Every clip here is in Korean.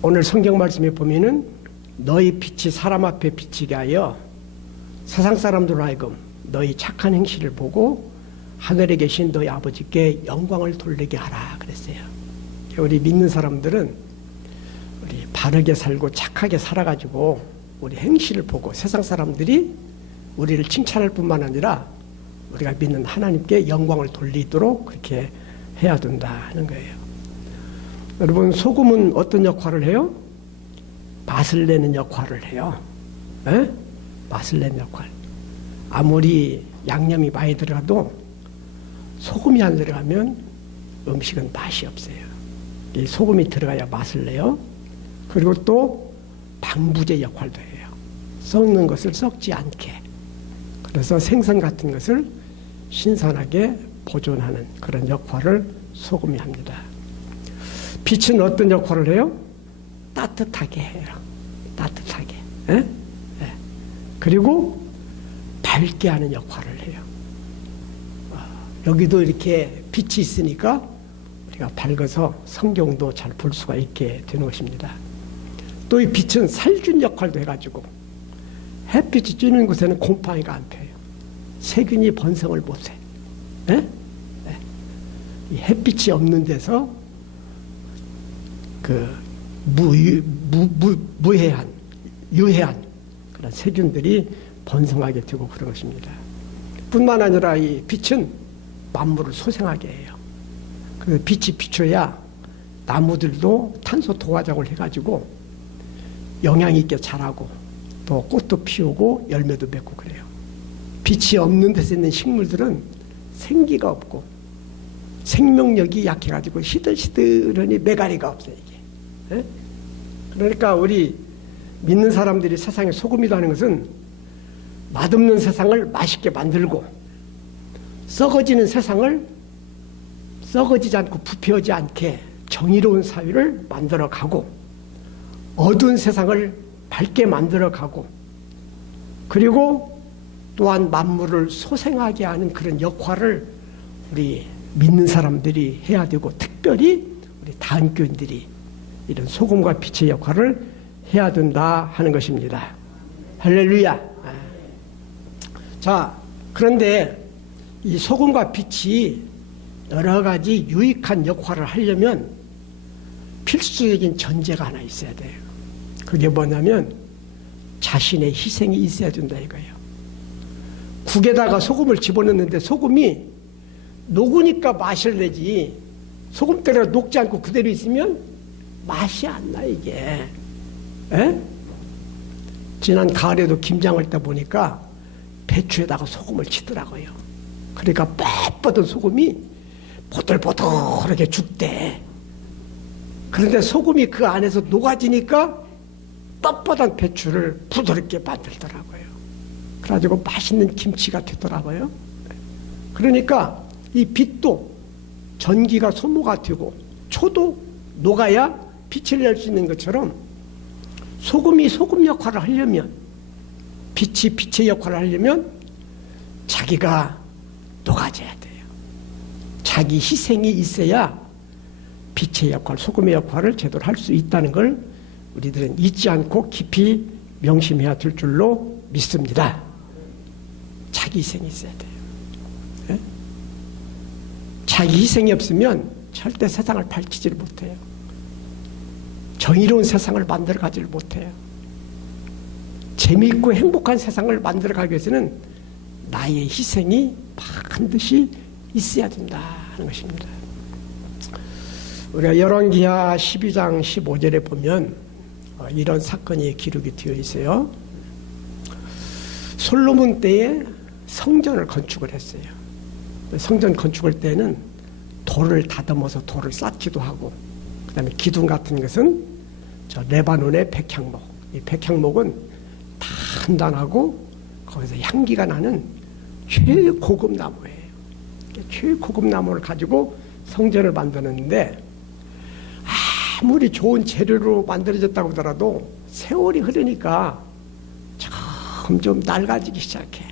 오늘 성경 말씀에 보면은 너희 빛이 사람 앞에 비치게 하여 세상 사람들 하여금 너희 착한 행실을 보고 하늘에 계신 너희 아버지께 영광을 돌리게 하라 그랬어요. 우리 믿는 사람들은 우리 바르게 살고 착하게 살아가지고 우리 행실을 보고 세상 사람들이 우리를 칭찬할 뿐만 아니라 우리가 믿는 하나님께 영광을 돌리도록 그렇게 해야 된다는 거예요. 여러분, 소금은 어떤 역할을 해요? 맛을 내는 역할을 해요. 에? 맛을 내는 역할. 아무리 양념이 많이 들어가도 소금이 안 들어가면 음식은 맛이 없어요. 이 소금이 들어가야 맛을 내요. 그리고 또 방부제 역할도 해요. 썩는 것을 썩지 않게. 그래서 생선 같은 것을 신선하게 보존하는 그런 역할을 소금이 합니다. 빛은 어떤 역할을 해요? 따뜻하게 해요. 따뜻하게. 에? 에. 그리고 밝게 하는 역할을 해요. 여기도 이렇게 빛이 있으니까 우리가 밝아서 성경도 잘 볼 수가 있게 되는 것입니다. 또 이 빛은 살균 역할도 해가지고 햇빛이 쬐는 곳에는 곰팡이가 안 펴요. 세균이 번성을 못해. 이 햇빛이 없는 데서 그 유해한 그런 세균들이 번성하게 되고 그런 것입니다. 뿐만 아니라 이 빛은 만물을 소생하게 해요. 그 빛이 비춰야 나무들도 탄소 도화작을 해가지고 영양 있게 자라고 또 꽃도 피우고 열매도 맺고 그래요. 빛이 없는 데서 있는 식물들은 생기가 없고 생명력이 약해가지고 시들시들하니 메가리가 없어요, 이게. 에? 그러니까 우리 믿는 사람들이 세상에 소금이다 하는 것은 맛없는 세상을 맛있게 만들고 썩어지는 세상을 썩어지지 않고 부패하지 않게 정의로운 사회를 만들어가고 어두운 세상을 밝게 만들어가고 그리고 또한 만물을 소생하게 하는 그런 역할을 우리 믿는 사람들이 해야 되고 특별히 우리 다은교인들이 이런 소금과 빛의 역할을 해야 된다 하는 것입니다. 할렐루야. 자, 그런데 이 소금과 빛이 여러 가지 유익한 역할을 하려면 필수적인 전제가 하나 있어야 돼요. 그게 뭐냐면 자신의 희생이 있어야 된다 이거예요. 국에다가 소금을 집어넣는데 소금이 녹으니까 맛을 내지 소금대로 녹지 않고 그대로 있으면 맛이 안 나 이게. 에? 지난 가을에도 김장할 때 보니까 배추에다가 소금을 치더라고요. 그러니까 뻣뻣한 소금이 보들보들하게 죽대. 그런데 소금이 그 안에서 녹아지니까 뻣뻣한 배추를 부드럽게 만들더라고요. 그래가지고 맛있는 김치가 되더라고요. 그러니까 이 빛도 전기가 소모가 되고 초도 녹아야 빛을 낼 수 있는 것처럼 소금이 소금 역할을 하려면 빛이 빛의 역할을 하려면 자기가 녹아져야 돼요. 자기 희생이 있어야 빛의 역할, 소금의 역할을 제대로 할 수 있다는 걸 우리들은 잊지 않고 깊이 명심해야 될 줄로 믿습니다. 자기 희생이 있어야 돼요. 네? 자기 희생이 없으면 절대 세상을 밝히지를 못해요. 정의로운 세상을 만들어가지를 못해요. 재미있고 행복한 세상을 만들어가기 위해서는 나의 희생이 반드시 있어야 된다 하는 것입니다. 우리가 열왕기하 12장 15절에 보면 이런 사건이 기록이 되어 있어요. 솔로몬 때에 성전을 건축을 했어요. 성전 건축할 때는 돌을 다듬어서 돌을 쌓기도 하고 그 다음에 기둥 같은 것은 저 레바논의 백향목, 이 백향목은 단단하고 거기서 향기가 나는 최고급 나무예요. 최고급 나무를 가지고 성전을 만드는데 아무리 좋은 재료로 만들어졌다고 하더라도 세월이 흐르니까 점점 낡아지기 시작해.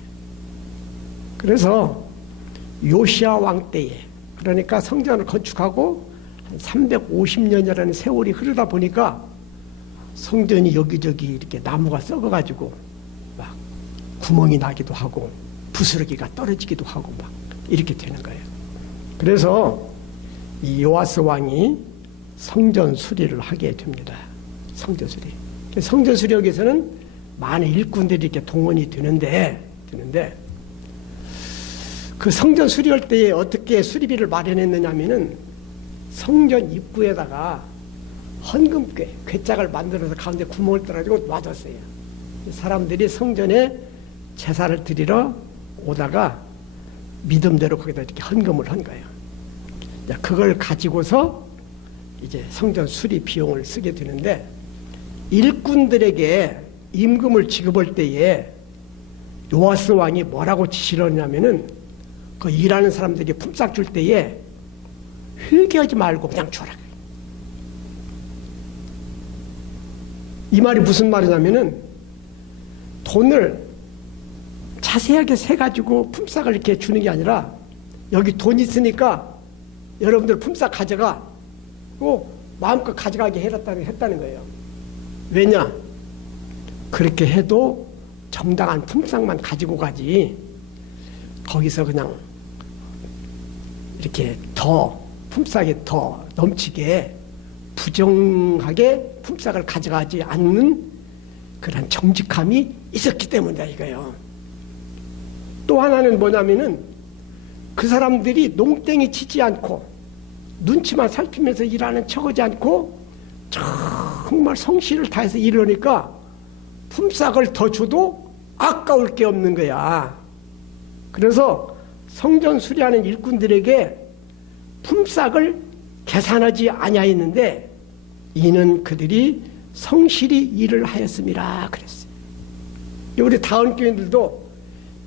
그래서 요시야 왕 때에 그러니까 성전을 건축하고 한 350년이라는 세월이 흐르다 보니까 성전이 여기저기 이렇게 나무가 썩어가지고 막 구멍이 나기도 하고 부스러기가 떨어지기도 하고 막 이렇게 되는 거예요. 그래서 이 요아스 왕이 성전 수리를 하게 됩니다. 성전 수리. 성전 수리역에서는 많은 일꾼들이 이렇게 동원이 되는데 그 성전 수리할 때에 어떻게 수리비를 마련했느냐면은 성전 입구에다가 헌금궤, 궤짝을 만들어서 가운데 구멍을 뚫어가지고 놔뒀어요. 사람들이 성전에 제사를 드리러 오다가 믿음대로 거기다 이렇게 헌금을 한 거예요. 그걸 가지고서 이제 성전 수리 비용을 쓰게 되는데, 일꾼들에게 임금을 지급할 때에 요아스 왕이 뭐라고 지시를 하냐면은 그 일하는 사람들에게 품삯 줄 때에 회개하지 말고 그냥 줘라. 이 말이 무슨 말이냐면은 돈을 자세하게 세가지고 품삯을 이렇게 주는 게 아니라 여기 돈 있으니까 여러분들 품삯 가져가. 마음껏 가져가게 했다는 거예요. 왜냐? 그렇게 해도 정당한 품삯만 가지고 가지, 거기서 그냥 이렇게 더 품삯이 더 넘치게 부정하게 품삯을 가져가지 않는 그런 정직함이 있었기 때문이다 이거예요. 또 하나는 뭐냐면은 그 사람들이 농땡이 치지 않고 눈치만 살피면서 일하는 척하지 않고 정말 성실을 다해서 일하니까 품삯을 더 줘도 아까울 게 없는 거야. 그래서 성전 수리하는 일꾼들에게 품삯을 계산하지 아니하였는데 이는 그들이 성실히 일을 하였음이라 그랬어요. 우리 다음 교인들도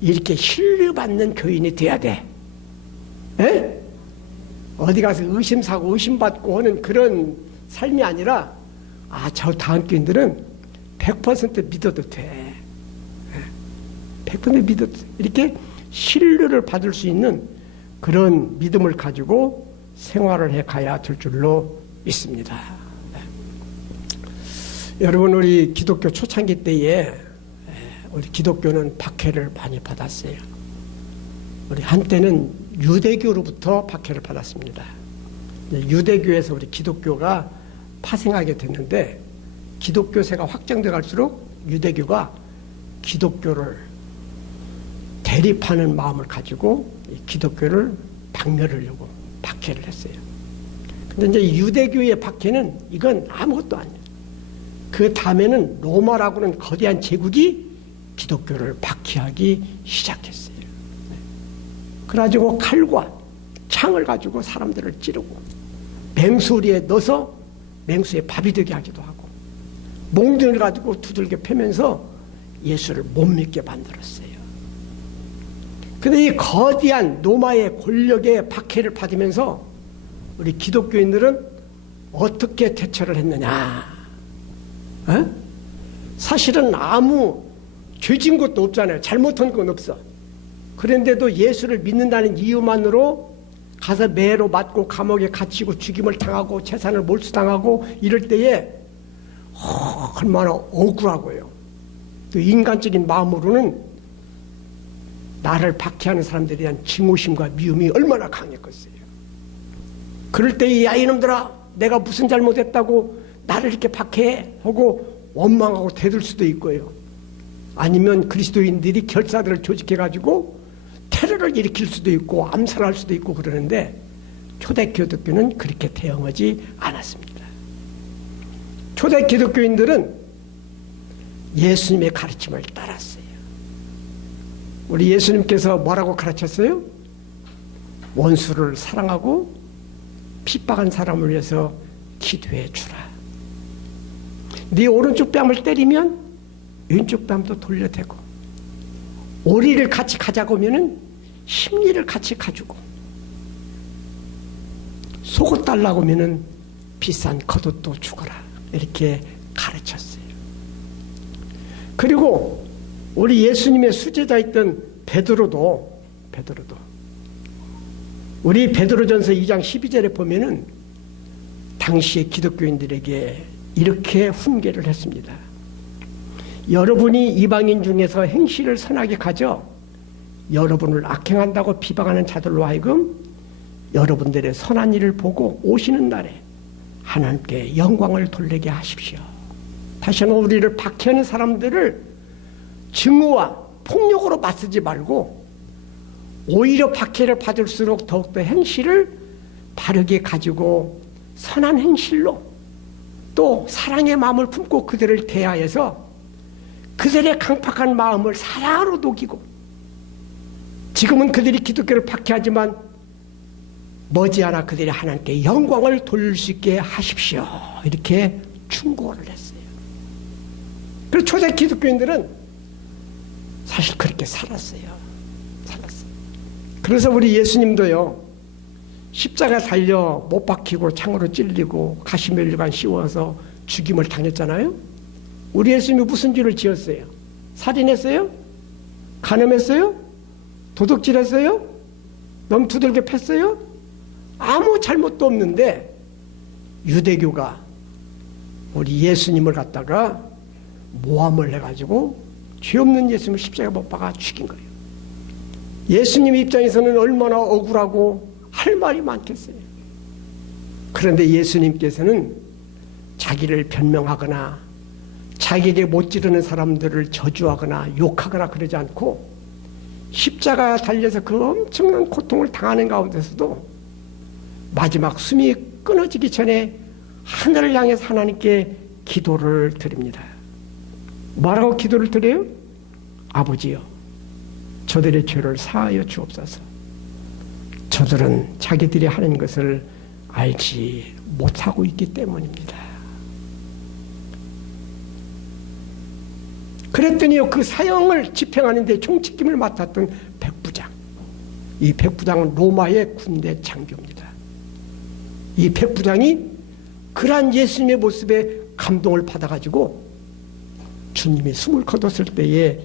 이렇게 신뢰받는 교인이 돼야 돼. 에? 어디 가서 의심사고 의심받고 하는 그런 삶이 아니라, 저 다음 교인들은 100% 믿어도 돼. 100% 믿어도 돼. 이렇게 신뢰를 받을 수 있는 그런 믿음을 가지고 생활을 해 가야 될 줄로 믿습니다. 여러분, 우리 기독교 초창기 때에 우리 기독교는 박해를 많이 받았어요. 우리 한때는 유대교로부터 박해를 받았습니다. 유대교에서 우리 기독교가 파생하게 됐는데, 기독교세가 확장돼 갈수록 유대교가 기독교를 대립하는 마음을 가지고 기독교를 박멸하려고 박해를 했어요. 근데 이제 유대교의 박해는 이건 아무것도 아니에요. 그 다음에는 로마라고는 거대한 제국이 기독교를 박해하기 시작했어요. 그래가지고 칼과 창을 가지고 사람들을 찌르고 맹수리에 넣어서 맹수에 밥이 되게 하기도 하고 몽둥이를 가지고 두들겨 패면서 예수를 못 믿게 만들었어요. 근데 이 거대한 로마의 권력의 박해를 받으면서 우리 기독교인들은 어떻게 대처를 했느냐? 사실은 아무 죄진 것도 없잖아요. 잘못한 건 없어. 그런데도 예수를 믿는다는 이유만으로 가서 매로 맞고 감옥에 갇히고 죽임을 당하고 재산을 몰수당하고 이럴 때에 얼마나 억울하고요. 또 인간적인 마음으로는 나를 박해하는 사람들에 대한 증오심과 미움이 얼마나 강했겠어요. 그럴 때 야 이놈들아, 내가 무슨 잘못했다고 나를 이렇게 박해해 하고 원망하고 대들 수도 있고요. 아니면 그리스도인들이 결사들을 조직해가지고 테러를 일으킬 수도 있고 암살할 수도 있고 그러는데, 초대 기독교는 그렇게 대응하지 않았습니다. 초대 기독교인들은 예수님의 가르침을 따랐어요. 우리 예수님께서 뭐라고 가르쳤어요? 원수를 사랑하고 핍박한 사람을 위해서 기도해 주라. 네 오른쪽 뺨을 때리면 왼쪽 뺨도 돌려대고, 오리를 같이 가자고 하면은 심리를 같이 가지고, 속옷 달라고 하면은 비싼 겉옷도 주거라. 이렇게 가르쳤어요. 그리고 우리 예수님의 수제자였던 베드로도 우리 베드로전서 2장 12절에 보면은 당시의 기독교인들에게 이렇게 훈계를 했습니다. 여러분이 이방인 중에서 행실을 선하게 가져 여러분을 악행한다고 비방하는 자들로 하여금 여러분들의 선한 일을 보고 오시는 날에 하나님께 영광을 돌리게 하십시오. 다시 한번 우리를 박해하는 사람들을 증오와 폭력으로 맞서지 말고 오히려 박해를 받을수록 더욱더 행실을 바르게 가지고 선한 행실로 또 사랑의 마음을 품고 그들을 대하여서 그들의 강팍한 마음을 사랑으로 녹이고, 지금은 그들이 기독교를 박해하지만 머지않아 그들이 하나님께 영광을 돌릴 수 있게 하십시오. 이렇게 충고를 했어요. 그래서 초대 기독교인들은 사실 그렇게 살았어요. 그래서 우리 예수님도요, 십자가 달려 못 박히고 창으로 찔리고 가시면류관 씌워서 죽임을 당했잖아요. 우리 예수님이 무슨 죄를 지었어요? 살인했어요? 간음했어요? 도둑질했어요? 넘투들게 팼어요? 아무 잘못도 없는데 유대교가 우리 예수님을 갖다가 모함을 해가지고 죄 없는 예수님을 십자가에 못 박아 죽인 거예요. 예수님 입장에서는 얼마나 억울하고 할 말이 많겠어요. 그런데 예수님께서는 자기를 변명하거나 자기에게 못 지르는 사람들을 저주하거나 욕하거나 그러지 않고 십자가에 달려서 그 엄청난 고통을 당하는 가운데서도 마지막 숨이 끊어지기 전에 하늘을 향해서 하나님께 기도를 드립니다. 뭐라고 기도를 드려요? 아버지여, 저들의 죄를 사하여 주옵소서. 저들은 자기들이 하는 것을 알지 못하고 있기 때문입니다. 그랬더니요, 그 사형을 집행하는 데 총책임을 맡았던 백부장, 이 백부장은 로마의 군대 장교입니다. 이 백부장이 그러한 예수님의 모습에 감동을 받아가지고 주님이 숨을 거뒀을 때에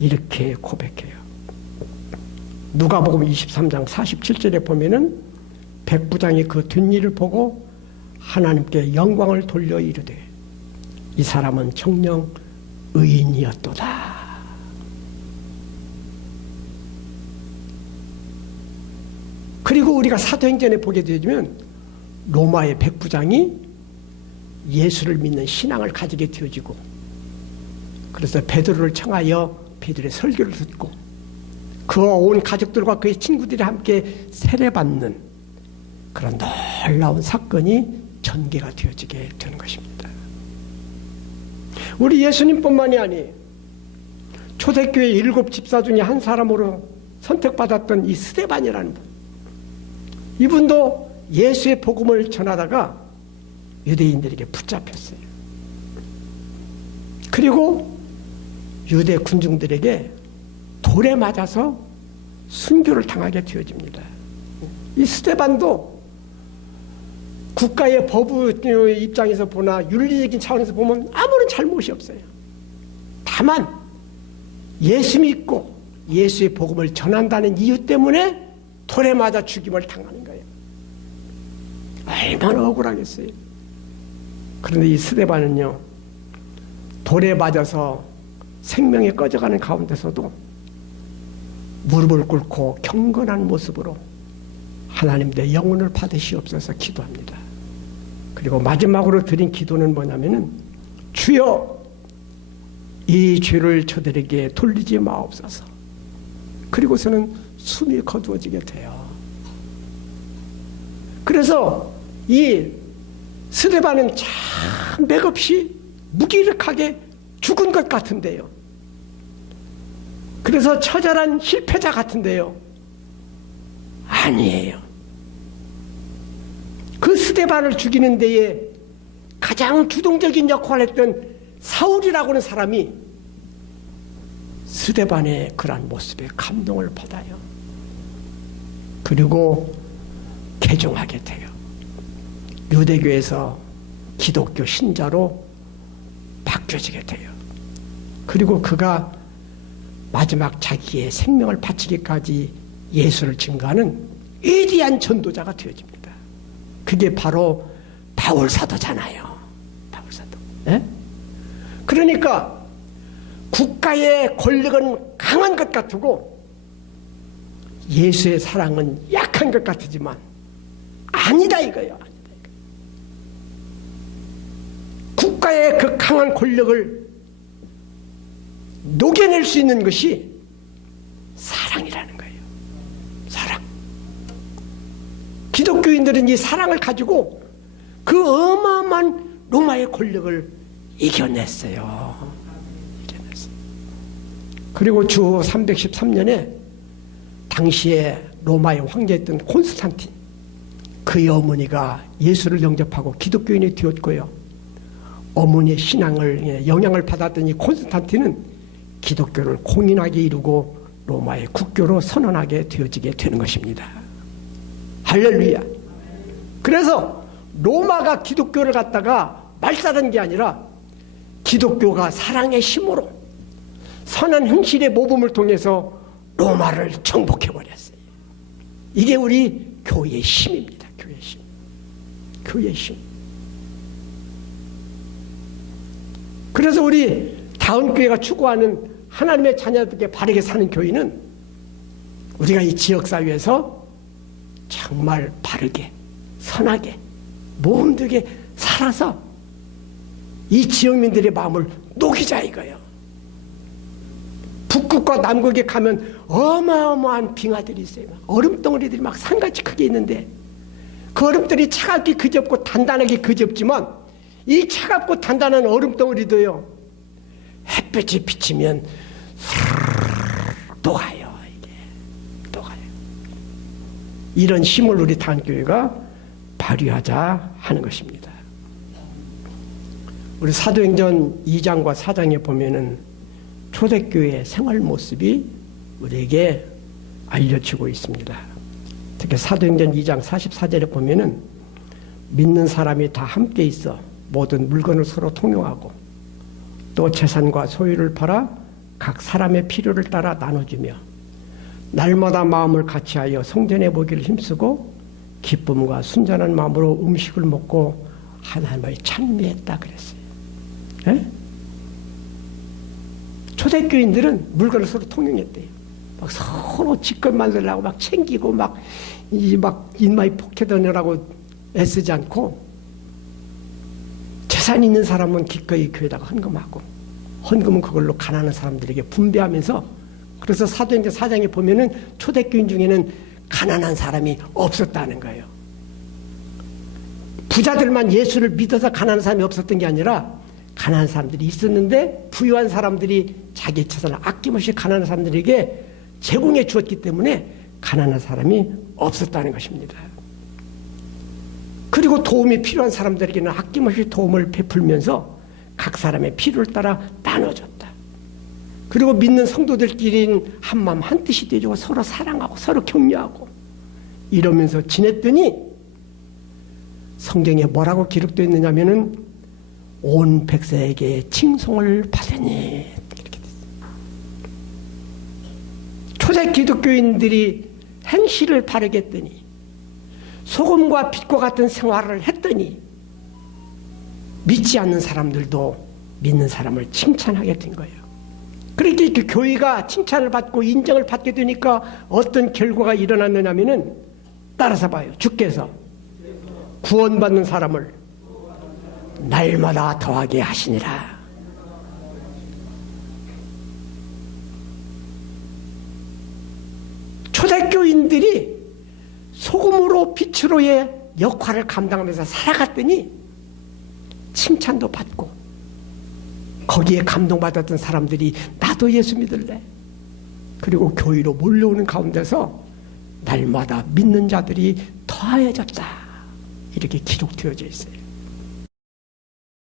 이렇게 고백해요. 누가복음 23장 47절에 보면은 백부장이 그 뒷일을 보고 하나님께 영광을 돌려 이르되 이 사람은 정녕 의인이었도다. 그리고 우리가 사도행전에 보게 되면 로마의 백부장이 예수를 믿는 신앙을 가지게 되어지고, 그래서 베드로를 청하여 베드로의 설교를 듣고 그와 온 가족들과 그의 친구들이 함께 세례받는 그런 놀라운 사건이 전개가 되어지게 되는 것입니다. 우리 예수님뿐만이 아니 초대교회 7 집사 중에 한 사람으로 선택받았던 이 스데반이라는 분, 이분도 예수의 복음을 전하다가 유대인들에게 붙잡혔어요. 그리고 유대 군중들에게 돌에 맞아서 순교를 당하게 되어집니다. 이 스데반도 국가의 법의 입장에서 보나 윤리적인 차원에서 보면 아무런 잘못이 없어요. 다만 예수 믿고 예수의 복음을 전한다는 이유 때문에 돌에 맞아 죽임을 당하는 거예요. 얼마나 억울하겠어요. 그런데 이 스데반은요, 돌에 맞아서 생명이 꺼져가는 가운데서도 무릎을 꿇고 경건한 모습으로 하나님 내 영혼을 받으시옵소서 기도합니다. 그리고 마지막으로 드린 기도는 뭐냐면은 주여 이 죄를 저들에게 돌리지 마옵소서. 그리고서는 숨이 거두어지게 돼요. 그래서 이 스데반은 참 맥없이 무기력하게 죽은 것 같은데요. 그래서 처절한 실패자 같은데요. 아니에요. 그 스데반을 죽이는 데에 가장 주동적인 역할을 했던 사울이라고 하는 사람이 스데반의 그러한 모습에 감동을 받아요. 그리고 개종하게 돼요. 유대교에서 기독교 신자로 바뀌어지게 돼요. 그리고 그가 마지막 자기의 생명을 바치기까지 예수를 증거하는 위대한 전도자가 되어집니다. 그게 바로 바울 사도잖아요. 바울 사도. 예? 그러니까 국가의 권력은 강한 것 같고 예수의 사랑은 약한 것 같지만 아니다 이거예요. 국가의 그 강한 권력을 녹여낼 수 있는 것이 사랑이라는 거예요. 사랑. 기독교인들은 이 사랑을 가지고 그 어마어마한 로마의 권력을 이겨냈어요. 그리고 주 313년에 당시에 로마의 황제였던 콘스탄틴, 그의 어머니가 예수를 영접하고 기독교인이 되었고요. 어머니의 신앙을 영향을 받았더니 콘스탄틴은 기독교를 공인하게 이루고 로마의 국교로 선언하게 되어지게 되는 것입니다. 할렐루야. 그래서 로마가 기독교를 갖다가 말살한 게 아니라 기독교가 사랑의 힘으로 선한 행실의 모범을 통해서 로마를 정복해버렸어요. 이게 우리 교회의 힘입니다. 교회의 힘. 교회의 힘. 그래서 우리 다운교회가 추구하는 하나님의 자녀들에게 바르게 사는 교회는 우리가 이 지역사회에서 정말 바르게 선하게 모범되게 살아서 이 지역민들의 마음을 녹이자 이거예요. 북극과 남극에 가면 어마어마한 빙하들이 있어요. 얼음덩어리들이 막 산같이 크게 있는데 그 얼음들이 차갑게 그접고 단단하게 그접지만 이 차갑고 단단한 얼음덩어리도요 햇볕이 비치면 녹아요. 이게 녹아요. 이런 힘을 우리 단교회가 발휘하자 하는 것입니다. 우리 사도행전 2장과 4장에 보면은 초대교회의 생활 모습이 우리에게 알려지고 있습니다. 특히 사도행전 2장 44절에 보면은 믿는 사람이 다 함께 있어 모든 물건을 서로 통용하고 또 재산과 소유를 팔아 각 사람의 필요를 따라 나눠주며 날마다 마음을 같이하여 성전에 모기를 힘쓰고 기쁨과 순전한 마음으로 음식을 먹고 하나님을 찬미했다 그랬어요. 네? 초대교인들은 물건을 서로 통용했대요. 막 서로 직권 만들려고 막 챙기고 막 인마이 포켓하느라고 애쓰지 않고 재산 있는 사람은 기꺼이 교회에다가 헌금하고 헌금은 그걸로 가난한 사람들에게 분배하면서 그래서 사도행전 4장에 보면은 초대교인 중에는 가난한 사람이 없었다는 거예요. 부자들만 예수를 믿어서 가난한 사람이 없었던 게 아니라 가난한 사람들이 있었는데 부유한 사람들이 자기 재산을 아낌없이 가난한 사람들에게 제공해 주었기 때문에 가난한 사람이 없었다는 것입니다. 그리고 도움이 필요한 사람들에게는 아낌없이 도움을 베풀면서 각 사람의 필요를 따라 나눠줬다. 그리고 믿는 성도들끼리는 한마음 한뜻이 되고 서로 사랑하고 서로 격려하고 이러면서 지냈더니 성경에 뭐라고 기록되어 있느냐면은 온 백성에게 칭송을 받으니 이렇게 됐어요. 초대 기독교인들이 행실을 바르게 했더니 소금과 빛과 같은 생활을 했더니 믿지 않는 사람들도 믿는 사람을 칭찬하게 된 거예요. 그렇게 그 교회가 칭찬을 받고 인정을 받게 되니까 어떤 결과가 일어났느냐면은 따라서 봐요. 주께서 구원받는 사람을 날마다 더하게 하시니라. 초대교인들이 소금으로 빛으로의 역할을 감당하면서 살아갔더니 칭찬도 받고 거기에 감동받았던 사람들이 나도 예수 믿을래. 그리고 교회로 몰려오는 가운데서 날마다 믿는 자들이 더해졌다. 이렇게 기록되어져 있어요.